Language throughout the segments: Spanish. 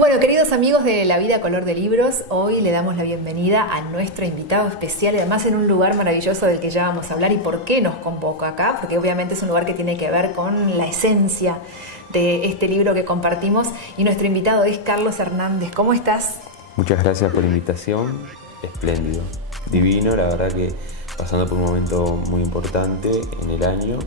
Bueno, queridos amigos de La Vida Color de Libros, hoy le damos la bienvenida a nuestro invitado especial, y además en un lugar maravilloso del que ya vamos a hablar. ¿Y por qué nos convoca acá? Porque obviamente es un lugar que tiene que ver con la esencia de este libro que compartimos, y nuestro invitado es Carlos Hernández. ¿Cómo estás? Muchas gracias por la invitación, espléndido, divino, la verdad que pasando por un momento muy importante en el año,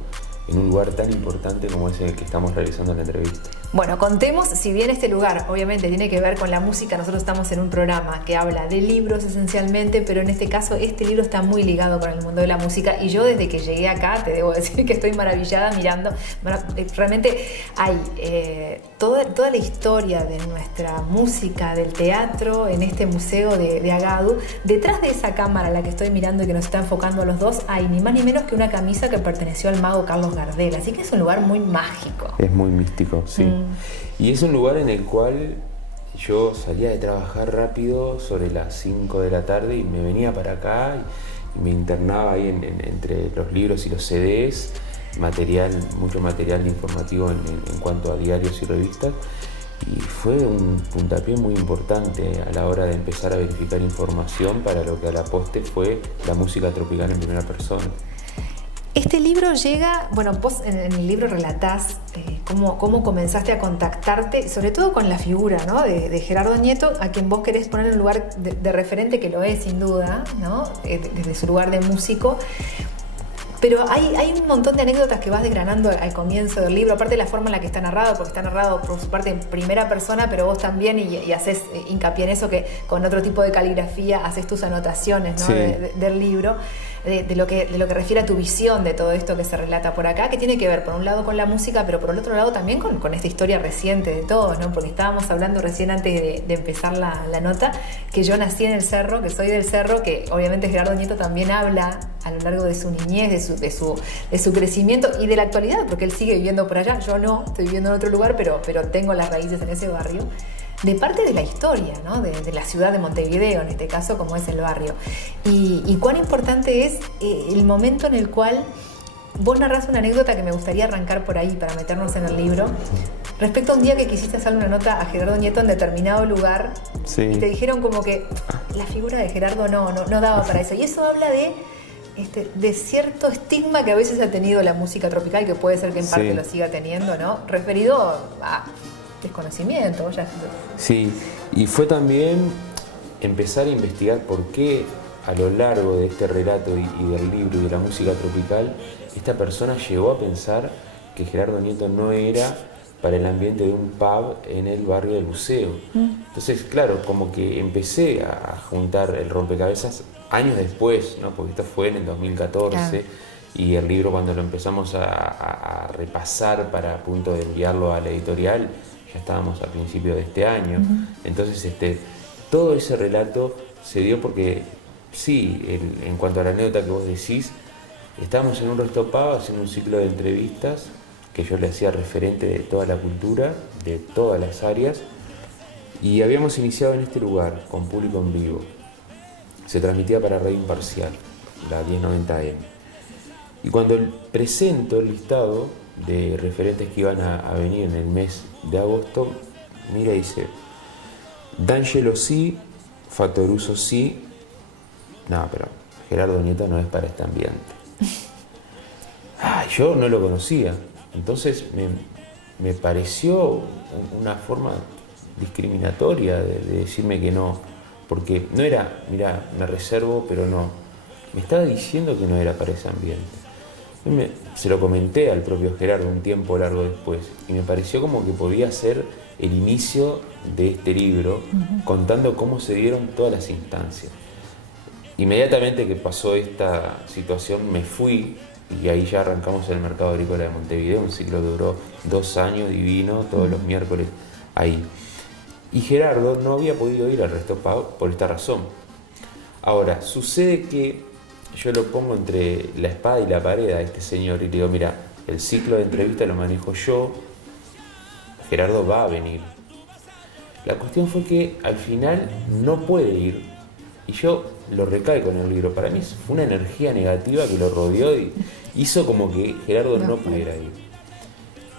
en un lugar tan importante como es el que estamos realizando la entrevista. Bueno, contemos, si bien este lugar obviamente tiene que ver con la música, nosotros estamos en un programa que habla de libros esencialmente, pero en este caso este libro está muy ligado con el mundo de la música, y yo desde que llegué acá te debo decir que estoy maravillada mirando. Bueno, realmente hay toda la historia de nuestra música, del teatro, en este museo de Agadu. Detrás de esa cámara a la que estoy mirando y que nos está enfocando a los dos, hay ni más ni menos que una camisa que perteneció al mago Carlos Gardel, así que es un lugar muy mágico. Es muy místico, sí. Y es un lugar en el cual yo salía de trabajar rápido sobre las 5 de la tarde y me venía para acá y me internaba ahí entre los libros y los CDs, mucho material informativo en cuanto a diarios y revistas. Y fue un puntapié muy importante a la hora de empezar a verificar información para lo que a la poste fue la música tropical en primera persona. Este libro llega, bueno, vos en el libro relatás cómo comenzaste a contactarte, sobre todo con la figura, ¿no?, de Gerardo Nieto, a quien vos querés poner en un lugar de referente, que lo es sin duda, ¿no?, desde su lugar de músico. Pero hay un montón de anécdotas que vas desgranando al comienzo del libro, aparte de la forma en la que está narrado, porque está narrado por su parte en primera persona, pero vos también, y haces hincapié en eso, que con otro tipo de caligrafía haces tus anotaciones, ¿no?, sí, del libro, de lo que refiere a tu visión de todo esto que se relata por acá, que tiene que ver por un lado con la música, pero por el otro lado también con esta historia reciente de todos, ¿no? Porque estábamos hablando recién antes de empezar la nota, que yo nací en el Cerro, que soy del Cerro, que obviamente Gerardo Nieto también habla a lo largo de su niñez, de su crecimiento y de la actualidad, porque él sigue viviendo por allá. Yo no, estoy viviendo en otro lugar, pero tengo las raíces en ese barrio, de parte de la historia, ¿no?, de la ciudad de Montevideo, en este caso, como es el barrio. Y cuán importante es el momento en el cual vos narrás una anécdota que me gustaría arrancar por ahí para meternos en el libro, respecto a un día que quisiste hacerle una nota a Gerardo Nieto en determinado lugar, sí, y te dijeron como que la figura de Gerardo no daba para eso. Y eso habla de cierto estigma que a veces ha tenido la música tropical, que puede ser que en parte sí lo siga teniendo, ¿no?, referido a desconocimiento. Sí, y fue también empezar a investigar por qué a lo largo de este relato y del libro y de la música tropical, esta persona llegó a pensar que Gerardo Nieto no era para el ambiente de un pub en el barrio del Buceo. Entonces, claro, como que empecé a juntar el rompecabezas años después, ¿no?, porque esto fue en el 2014, claro. Y el libro, cuando lo empezamos a repasar para a punto de enviarlo a la editorial, ya estábamos a principios de este año. Entonces todo ese relato se dio porque, sí, en cuanto a la anécdota que vos decís, estábamos en un restopado haciendo un ciclo de entrevistas que yo le hacía referente de toda la cultura, de todas las áreas, y habíamos iniciado en este lugar con público en vivo. Se transmitía para Radio Imparcial, la 1090M. Y cuando presento el listado de referentes que iban a venir en el mes de agosto, mira, dice D'Angelo sí, Fattoruso sí, no, pero Gerardo Nieto no es para este ambiente. Yo no lo conocía, entonces me pareció una forma discriminatoria de decirme que no, porque no era, mirá, me reservo, pero no, me estaba diciendo que no era para ese ambiente. Se lo comenté al propio Gerardo un tiempo largo después, y me pareció como que podía ser el inicio de este libro, contando cómo se dieron todas las instancias. Inmediatamente que pasó esta situación me fui, y ahí ya arrancamos el mercado agrícola de Montevideo, un ciclo que duró 2 años, divino, todos los miércoles ahí. Y Gerardo no había podido ir al restopado por esta razón. Ahora, sucede que yo lo pongo entre la espada y la pared a este señor y le digo, mira, el ciclo de entrevista lo manejo yo, Gerardo va a venir. La cuestión fue que al final no puede ir, y yo lo recalco en el libro. Para mí fue una energía negativa que lo rodeó y hizo como que Gerardo no pudiera ir.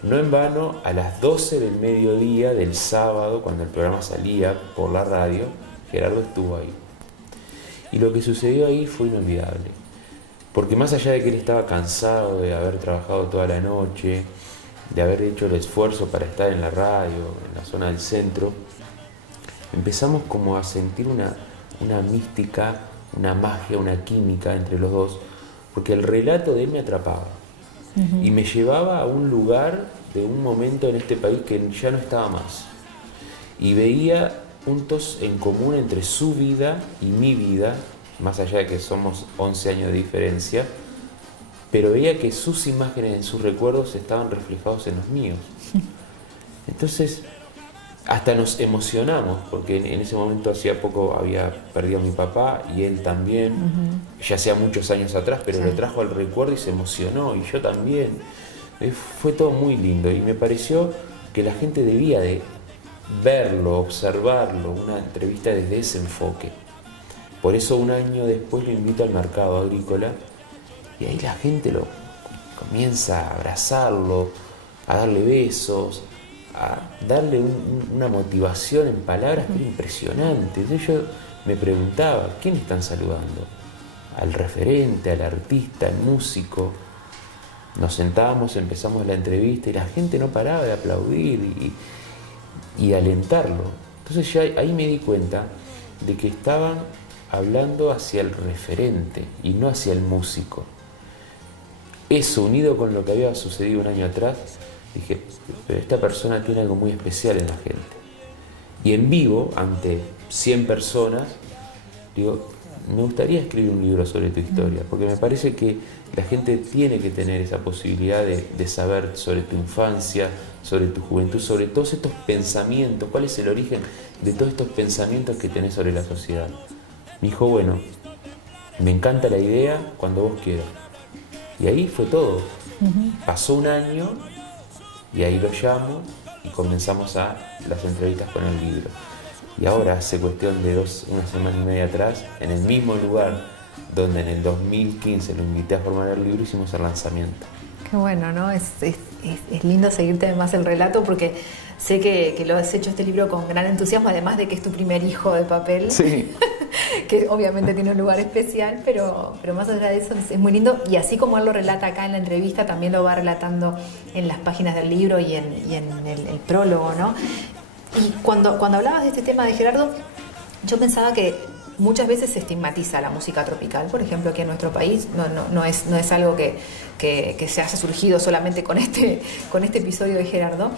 No en vano, a las 12 del mediodía del sábado, cuando el programa salía por la radio, Gerardo estuvo ahí. Y lo que sucedió ahí fue inolvidable. Porque más allá de que él estaba cansado de haber trabajado toda la noche, de haber hecho el esfuerzo para estar en la radio, en la zona del centro, empezamos como a sentir una mística, una magia, una química entre los dos, porque el relato de él me atrapaba. Y me llevaba a un lugar de un momento en este país que ya no estaba más. Y veía puntos en común entre su vida y mi vida, más allá de que somos 11 años de diferencia, pero veía que sus imágenes, sus recuerdos estaban reflejados en los míos. Entonces, hasta nos emocionamos, porque en ese momento hacía poco había perdido a mi papá y él también, ya hacía muchos años atrás, pero lo trajo al recuerdo y se emocionó, y yo también. Fue todo muy lindo y me pareció que la gente debía de verlo, observarlo, una entrevista desde ese enfoque. Por eso un año después lo invito al mercado agrícola y ahí la gente lo comienza a abrazarlo, a darle besos, a darle una motivación en palabras que era impresionante. Entonces yo me preguntaba, ¿quién están saludando? ¿Al referente, al artista, al músico? Nos sentábamos, empezamos la entrevista y la gente no paraba de aplaudir y alentarlo. Entonces ya ahí me di cuenta de que estaban hablando hacia el referente y no hacia el músico. Eso, unido con lo que había sucedido un año atrás, dije, pero esta persona tiene algo muy especial en la gente. Y en vivo, ante 100 personas, digo, me gustaría escribir un libro sobre tu historia, porque me parece que la gente tiene que tener esa posibilidad de saber sobre tu infancia, sobre tu juventud, sobre todos estos pensamientos, cuál es el origen de todos estos pensamientos que tenés sobre la sociedad. Me dijo, bueno, me encanta la idea, cuando vos quieras. Y ahí fue todo. Pasó un año y ahí lo llamo y comenzamos las entrevistas con el libro. Y ahora, hace cuestión de una semana y media atrás, en el mismo lugar donde en el 2015 lo invité a formar el libro, hicimos el lanzamiento. Qué bueno, ¿no? Es lindo seguirte además el relato, porque sé que lo has hecho este libro con gran entusiasmo, además de que es tu primer hijo de papel. Sí. Que obviamente tiene un lugar especial, pero más allá de eso es muy lindo. Y así como él lo relata acá en la entrevista, también lo va relatando en las páginas del libro y en el prólogo, ¿no? Y cuando hablabas de este tema de Gerardo, yo pensaba que muchas veces se estigmatiza la música tropical, por ejemplo, aquí en nuestro país. No es algo que se haya surgido solamente con este episodio de Gerardo,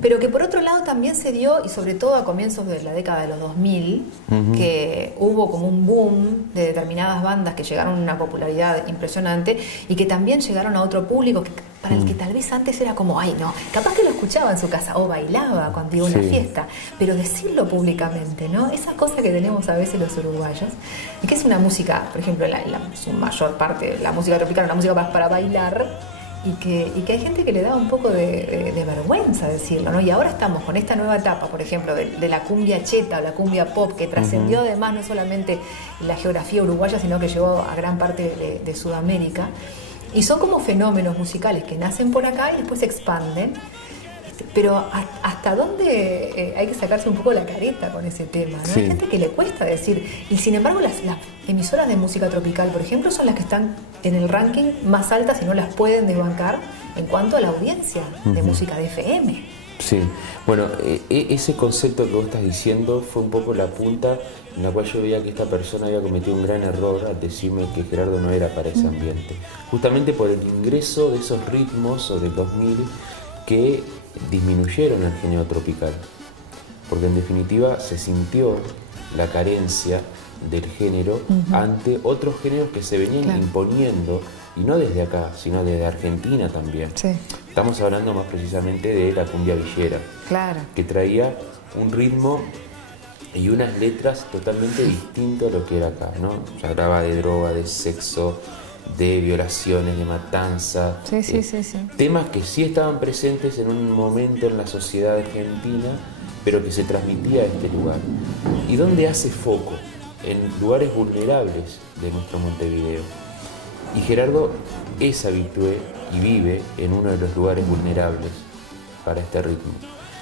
pero que por otro lado también se dio, y sobre todo a comienzos de la década de los 2000, que hubo como un boom de determinadas bandas que llegaron a una popularidad impresionante y que también llegaron a otro público para el que tal vez antes era como, ay no, capaz que lo escuchaba en su casa o bailaba cuando iba a una fiesta, pero decirlo públicamente, ¿no? Esa cosa que tenemos a veces los uruguayos, y que es una música, por ejemplo, su mayor parte, la música tropical, una música para bailar, y que hay gente que le da un poco de vergüenza decirlo, ¿no? Y ahora estamos con esta nueva etapa, por ejemplo, de la cumbia cheta o la cumbia pop, que trascendió además no solamente la geografía uruguaya, sino que llegó a gran parte de Sudamérica. Y son como fenómenos musicales que nacen por acá y después se expanden. Pero ¿hasta dónde hay que sacarse un poco la careta con ese tema, ¿no? Sí. Hay gente que le cuesta decir, y sin embargo las emisoras de música tropical, por ejemplo, son las que están en el ranking más altas y no las pueden desbancar en cuanto a la audiencia de música de FM. Sí, bueno, ese concepto que vos estás diciendo fue un poco la punta en la cual yo veía que esta persona había cometido un gran error al decirme que Gerardo no era para ese ambiente. Justamente por el ingreso de esos ritmos del 2000 que disminuyeron el género tropical, porque en definitiva se sintió la carencia del género ante otros géneros que se venían imponiendo, y no desde acá, sino desde Argentina también. Sí. Estamos hablando más precisamente de la cumbia villera, que traía un ritmo y unas letras totalmente distintas a lo que era acá, ¿no? Se hablaba de droga, de sexo, de violaciones, de matanza, temas que sí estaban presentes en un momento en la sociedad argentina, pero que se transmitía a este lugar. ¿Y dónde hace foco? En lugares vulnerables de nuestro Montevideo. Y Gerardo es habitué y vive en uno de los lugares vulnerables para este ritmo.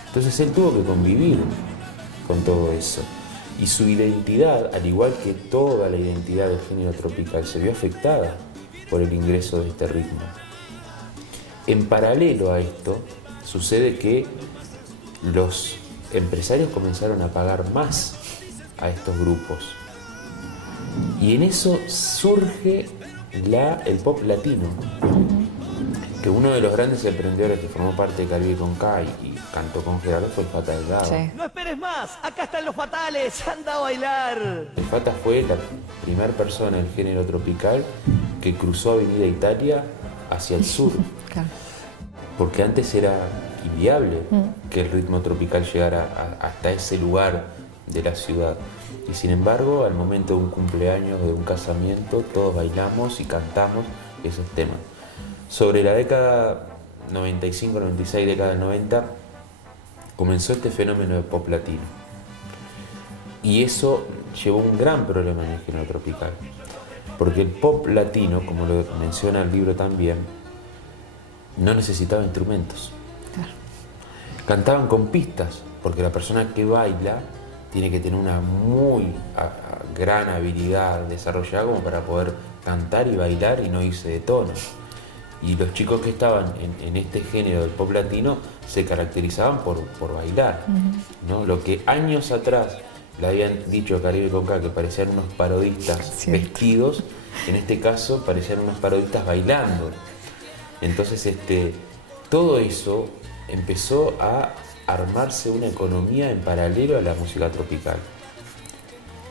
Entonces él tuvo que convivir con todo eso. Y su identidad, al igual que toda la identidad del género tropical, se vio afectada por el ingreso de este ritmo. En paralelo a esto, sucede que los empresarios comenzaron a pagar más a estos grupos. Y en eso surge el pop latino, que uno de los grandes emprendedores que formó parte de Caribe con K y cantó con Gerardo fue el Fata Delgado. Sí. No esperes más, acá están los fatales, anda a bailar. El Fata fue la primera persona del género tropical que cruzó Avenida Italia hacia el sur. Claro. Porque antes era inviable que el ritmo tropical llegara hasta ese lugar de la ciudad. Y sin embargo, al momento de un cumpleaños, de un casamiento, todos bailamos y cantamos esos temas. Sobre la década 95, 96, década del 90, comenzó este fenómeno de pop latino. Y eso llevó un gran problema en el género tropical. Porque el pop latino, como lo menciona el libro también, no necesitaba instrumentos. Claro. Cantaban con pistas, porque la persona que baila tiene que tener una muy gran habilidad desarrollada como para poder cantar y bailar y no irse de tono. Y los chicos que estaban en este género del pop latino se caracterizaban por bailar, ¿no? Lo que años atrás le habían dicho a Caribe con K que parecían unos parodistas vestidos, en este caso parecían unos parodistas bailando. Entonces todo eso empezó a armarse una economía en paralelo a la música tropical.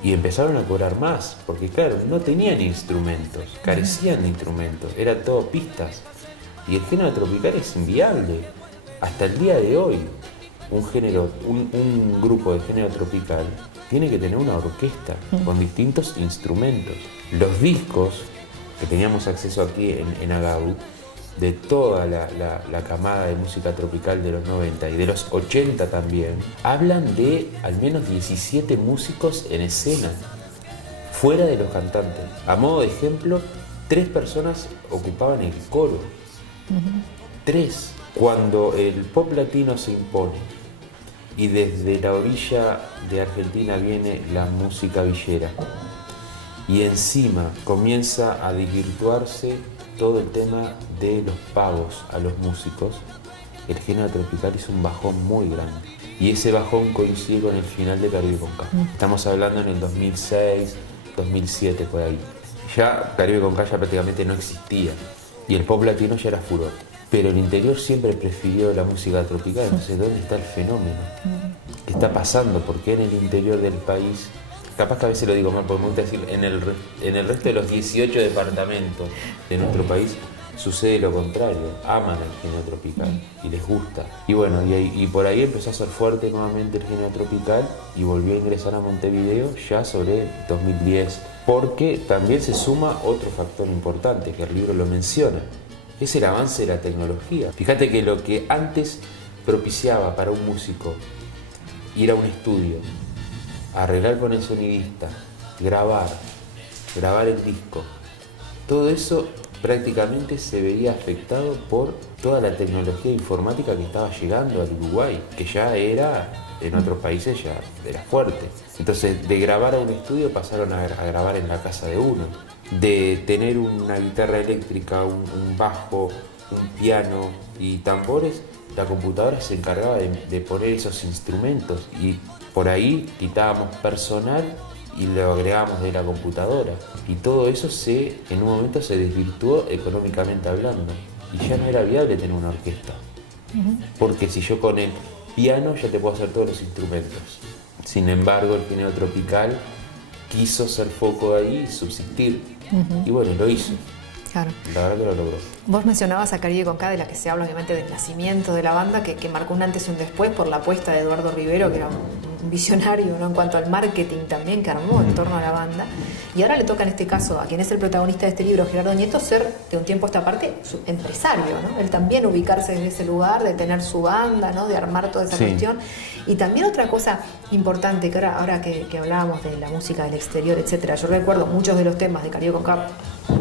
Y empezaron a cobrar más, porque claro, no tenían instrumentos, carecían de instrumentos, eran todo pistas. Y el género tropical es inviable. Hasta el día de hoy, un grupo de género tropical tiene que tener una orquesta con distintos instrumentos. Los discos que teníamos acceso aquí en Agabu, de toda la camada de música tropical de los 90 y de los 80 también, hablan de al menos 17 músicos en escena, fuera de los cantantes. A modo de ejemplo, 3 personas ocupaban el coro. 3. Cuando el pop latino se impone y desde la orilla de Argentina viene la música villera y encima comienza a desvirtuarse todo el tema de los pagos a los músicos, el género tropical hizo un bajón muy grande. Y ese bajón coincide con el final de Caribe con K. Estamos hablando en el 2006, 2007, por ahí. Ya Caribe con K ya prácticamente no existía y el pop latino ya era furor. Pero el interior siempre prefirió la música tropical. Entonces, ¿dónde está el fenómeno? ¿Qué está pasando? ¿Por qué en el interior del país? Capaz que a veces lo digo mal, porque me gusta decir, en el resto de los 18 departamentos de nuestro país sucede lo contrario, aman el género tropical y les gusta. Y bueno, y por ahí empezó a ser fuerte nuevamente el género tropical y volvió a ingresar a Montevideo ya sobre 2010, porque también se suma otro factor importante, que el libro lo menciona, es el avance de la tecnología. Fíjate que lo que antes propiciaba para un músico ir a un estudio, arreglar con el sonidista, grabar el disco, todo eso prácticamente se veía afectado por toda la tecnología informática que estaba llegando al Uruguay, que ya era, en otros países ya era fuerte. Entonces, de grabar a un estudio pasaron a grabar en la casa de uno, de tener una guitarra eléctrica, un bajo, un piano y tambores, la computadora se encargaba de poner esos instrumentos y por ahí quitábamos personal y lo agregamos de la computadora. Y todo eso en un momento se desvirtuó económicamente hablando. Y ya no era viable tener una orquesta. Porque si yo con el piano ya te puedo hacer todos los instrumentos. Sin embargo, el género tropical quiso ser foco ahí y subsistir. Y bueno, lo hizo. Claro. La verdad que lo logró. Vos mencionabas a Caribe con K, de la que se habla obviamente del nacimiento de la banda, que marcó un antes y un después por la apuesta de Eduardo Rivero, que era un visionario, ¿no?, en cuanto al marketing también que armó en torno a la banda. Y ahora le toca en este caso a quien es el protagonista de este libro, Gerardo Nieto, ser de un tiempo a esta parte su empresario, ¿no? Él también ubicarse desde ese lugar, de tener su banda, ¿no?, de armar toda esa cuestión. Y también otra cosa importante, que ahora que hablábamos de la música del exterior, etcétera, yo recuerdo muchos de los temas de Caribe con K,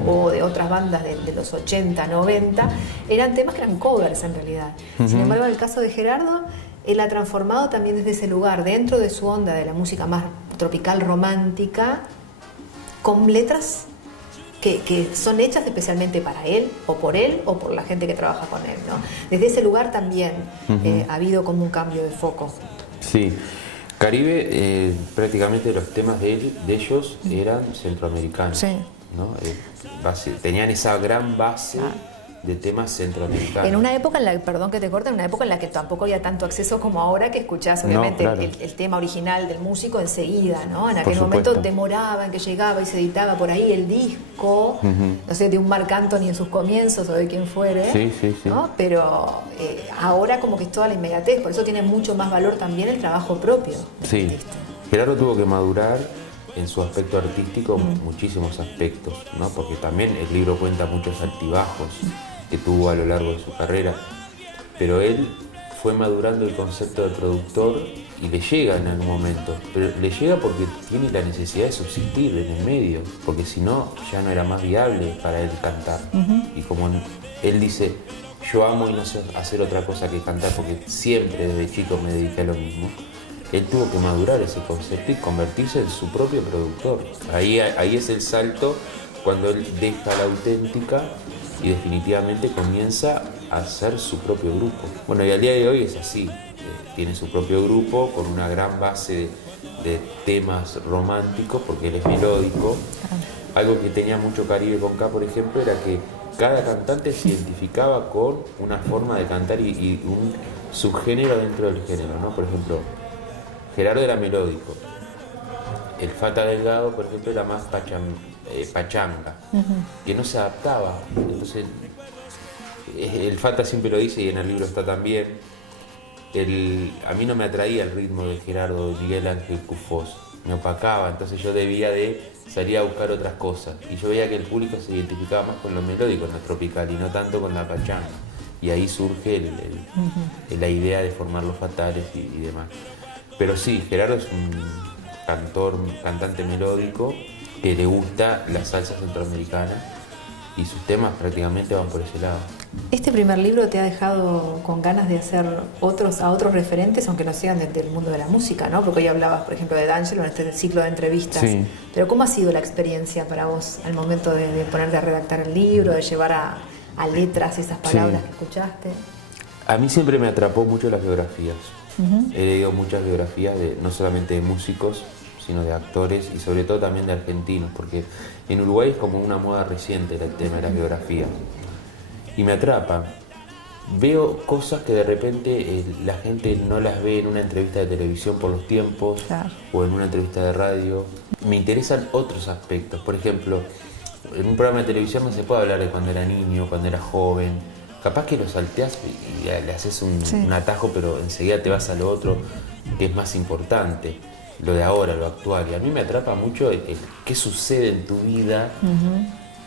o de otras bandas de los 80, 90, eran temas que eran covers en realidad. Sin embargo, en el caso de Gerardo, él ha transformado también desde ese lugar, dentro de su onda de la música más tropical romántica, con letras que son hechas especialmente para él, o por la gente que trabaja con él, ¿no? Desde ese lugar también ha habido como un cambio de foco. Sí. Caribe, prácticamente los temas de ellos eran centroamericanos, Sí. ¿no? Tenían esa gran base de temas centroamericanos. En una época en la, perdón que te corte, en una época en la que tampoco había tanto acceso como ahora, que escuchás obviamente No, claro. el tema original del músico enseguida, ¿no? En aquel Por momento supuesto. demoraba en que llegaba y se editaba por ahí el disco, no sé, de un Marc Anthony en sus comienzos o de quien fuere, Sí, sí, sí. ¿no? Pero ahora como que es toda la inmediatez, por eso tiene mucho más valor también el trabajo propio del Sí. artista. Gerardo tuvo que madurar en su aspecto artístico muchísimos aspectos, ¿no? Porque también el libro cuenta muchos altibajos que tuvo a lo largo de su carrera, pero él fue madurando el concepto de productor y le llega en algún momento, pero le llega porque tiene la necesidad de subsistir en el medio, porque si no ya no era más viable para él cantar. Y como él dice, yo amo y no sé hacer otra cosa que cantar porque siempre desde chico me dediqué a lo mismo. Él tuvo que madurar ese concepto y convertirse en su propio productor. Ahí es el salto cuando él deja la auténtica y definitivamente comienza a hacer su propio grupo. Bueno, y al día de hoy es así. Tiene su propio grupo con una gran base de temas románticos porque él es melódico. Algo que tenía mucho Caribe con K, por ejemplo, era que cada cantante se identificaba con una forma de cantar y un subgénero dentro del género, ¿no? Por ejemplo, Gerardo era melódico. El Fata Delgado, por ejemplo, era más pachanga, que no se adaptaba. Entonces, el Fata siempre lo dice y en el libro está también. A mí no me atraía el ritmo de Gerardo, de Miguel Ángel Cufós, me opacaba, entonces yo debía de salir a buscar otras cosas. Y yo veía que el público se identificaba más con lo melódico en lo tropical y no tanto con la pachanga. Y ahí surge la idea de formar Los Fatales y demás. Pero sí, Gerardo es un cantante melódico que le gusta la salsa centroamericana y sus temas prácticamente van por ese lado. ¿Este primer libro te ha dejado con ganas de hacer a otros referentes, aunque no sean del mundo de la música, ¿no? Porque hoy hablabas, por ejemplo, de D'Angelo en este ciclo de entrevistas. Sí. Pero ¿cómo ha sido la experiencia para vos al momento de ponerte a redactar el libro, de llevar a letras esas palabras que escuchaste? A mí siempre me atrapó mucho las biografías. He leído muchas biografías, no solamente de músicos, sino de actores y sobre todo también de argentinos, porque en Uruguay es como una moda reciente el tema de las biografías. Y me atrapa. Veo cosas que de repente la gente no las ve en una entrevista de televisión por los tiempos, Claro. o en una entrevista de radio. Me interesan otros aspectos. Por ejemplo, en un programa de televisión no se puede hablar de cuando era niño, cuando era joven. Capaz que lo salteás y le haces un atajo, pero enseguida te vas a lo otro que es más importante, lo de ahora, lo actual. Y a mí me atrapa mucho el qué sucede en tu vida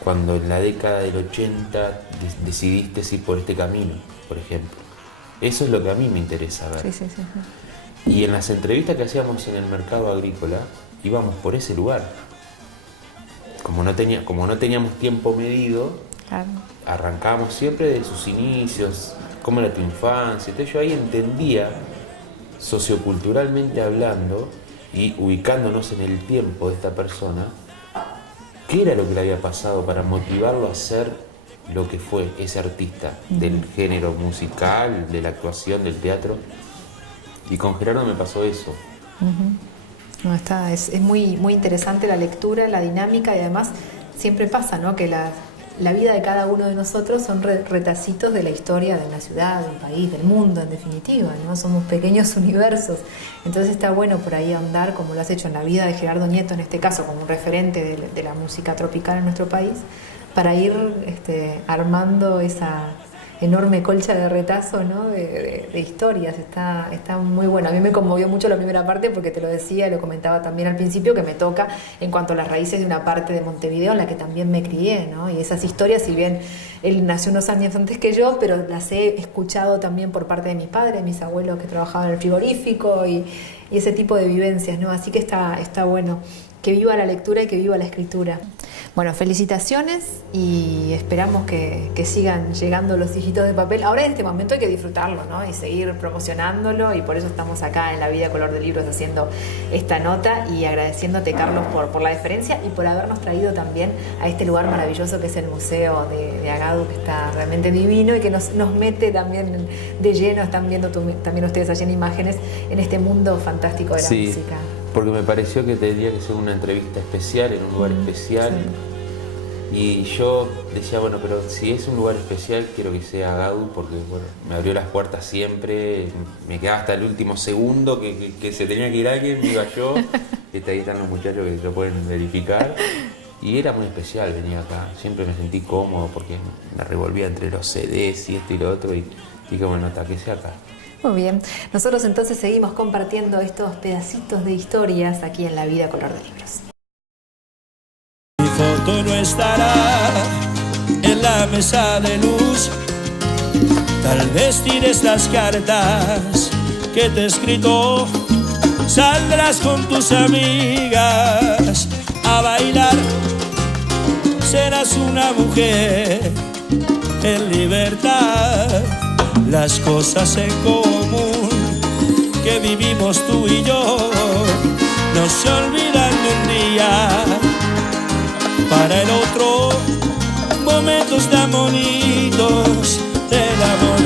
cuando en la década del 80 decidiste ir por este camino, por ejemplo. Eso es lo que a mí me interesa ver. Sí. Y en las entrevistas que hacíamos en el mercado agrícola, íbamos por ese lugar. Como no teníamos tiempo medido, Claro. arrancábamos siempre de sus inicios, cómo era tu infancia. Entonces yo ahí entendía, socioculturalmente hablando y ubicándonos en el tiempo de esta persona, qué era lo que le había pasado para motivarlo a ser lo que fue ese artista del género musical, de la actuación, del teatro. Y con Gerardo me pasó eso. No, es muy, muy interesante la lectura, la dinámica y además siempre pasa, ¿no? Que la vida de cada uno de nosotros son retacitos de la historia de una ciudad, de un país, del mundo en definitiva, ¿no? Somos pequeños universos. Entonces está bueno por ahí ahondar, como lo has hecho en la vida de Gerardo Nieto, en este caso como un referente de la música tropical en nuestro país, para ir armando esa enorme colcha de retazo, ¿no? de historias. Está muy bueno. A mí me conmovió mucho la primera parte porque te lo decía y lo comentaba también al principio, que me toca en cuanto a las raíces de una parte de Montevideo en la que también me crié, ¿no? Y esas historias, si bien él nació unos años antes que yo, pero las he escuchado también por parte de mi padre, de mis abuelos que trabajaban en el frigorífico y ese tipo de vivencias, ¿no? Así que está bueno. Que viva la lectura y que viva la escritura. Bueno, felicitaciones y esperamos que sigan llegando los hijitos de papel. Ahora en este momento hay que disfrutarlo, ¿no? Y seguir promocionándolo, y por eso estamos acá en La Vida Color de Libros haciendo esta nota y agradeciéndote, Carlos, por la deferencia y por habernos traído también a este lugar maravilloso que es el Museo de Agadu, que está realmente divino y que nos mete también de lleno. Están viendo también ustedes allí en imágenes, en este mundo fantástico de la música. Porque me pareció que tendría que ser una entrevista especial, en un lugar especial. Sí. Y yo decía, bueno, pero si es un lugar especial, quiero que sea Agadu, porque bueno, me abrió las puertas siempre, me quedaba hasta el último segundo que se tenía que ir alguien, me iba yo. Ahí están los muchachos que lo pueden verificar. Y era muy especial venir acá, siempre me sentí cómodo porque me revolvía entre los CDs y esto y lo otro, y dije, bueno, hasta que sea acá. Muy bien, nosotros entonces seguimos compartiendo estos pedacitos de historias aquí en La Vida Color de Libros. Mi foto no estará en la mesa de luz, tal vez tires las cartas que te he escrito, saldrás con tus amigas a bailar, serás una mujer en libertad. Las cosas en común que vivimos tú y yo no se olvidan de un día para el otro. Momentos tan bonitos del amor.